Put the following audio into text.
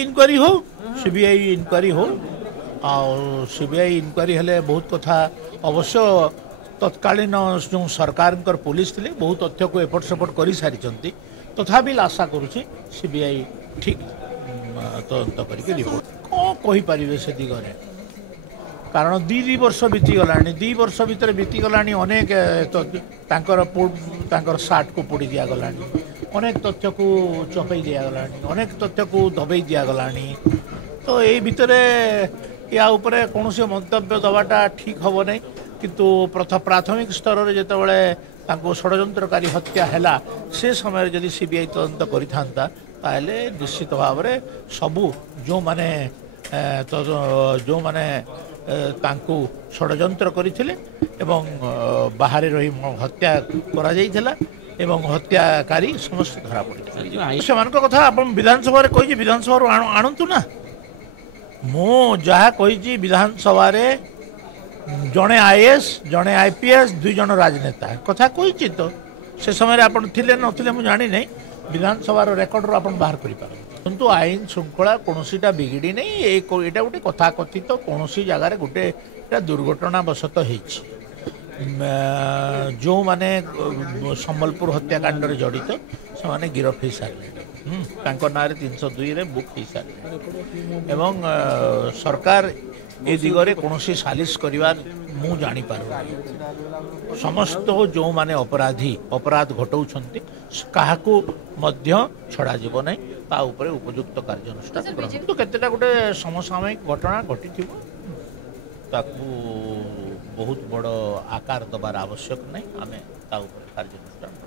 inquiry हो CBI inquiry हो CBI inquiry हेले बहुत कथा अवश्य तत्कालीन जो सरकार पुलिस थे बहुत तथ्य को एपट सेपट कर सारी तथापि आशा करुच्ची सीबीआई ठीक तदंत करके रिपोर्ट कौन कहीपर से दिगरे कारण दी वर्ष बीतीगला दी वर्ष भितर बीतीगला अनेक सार्ट को पोड़ी दिगला अनेक तथ्य को चपई दिगला अनेक तथ्य को दबई दिगला तो यही भितर या उपरे कौन से मंतव्य दवाटा ठीक हम नहीं किंतु प्राथमिक स्तर में जिते षड्यंत्रकारी हत्या है से समय जदि सीबीआई तदंत करें निश्चित भाव में सबू जो माने जो माने तांकू षड्यंत्र करथिले एवं बाहर रही हत्या करा जाइथिला एवं हत्याकारी समस्त धरा पड़ी से कथा आपण विधानसभा रे कहि विधानसभा आणंतु ना मो जहा कहि विधानसभा रे जड़े आईएएस जड़े आईपीएस दुई जन राजनेता कथा कहि तो से समय आपण थिले नथिले मु जानि नै विधानसभा रेकर्ड रो आपण बाहर करि पारे किंतु आईन श्रृंखला कौनसीटा बिगिड़ी नहीं यहाँ गोटे कथा कथित कौन जगार गोटे दुर्घटना बशत जो माने संबलपुर हत्याकांड जड़ित से माने गिरफ हो सारे ना 302 बुक हो सारे एवं सरकार ए दिगरे कौन सालिश करिवार मु जानी पार समस्त जो माने अपराधी अपराध घटाउछंती काहाकू मध्य छड़ा जीव नहीं ता उपरे उपयुक्त कार्यानुष्ठान तो केतेटा गोटे समसामयिक घटना घटी ताकू बहुत बड़ आकार दबार आवश्यक नहीं आमे ता उपरे कार्यानुष्ठान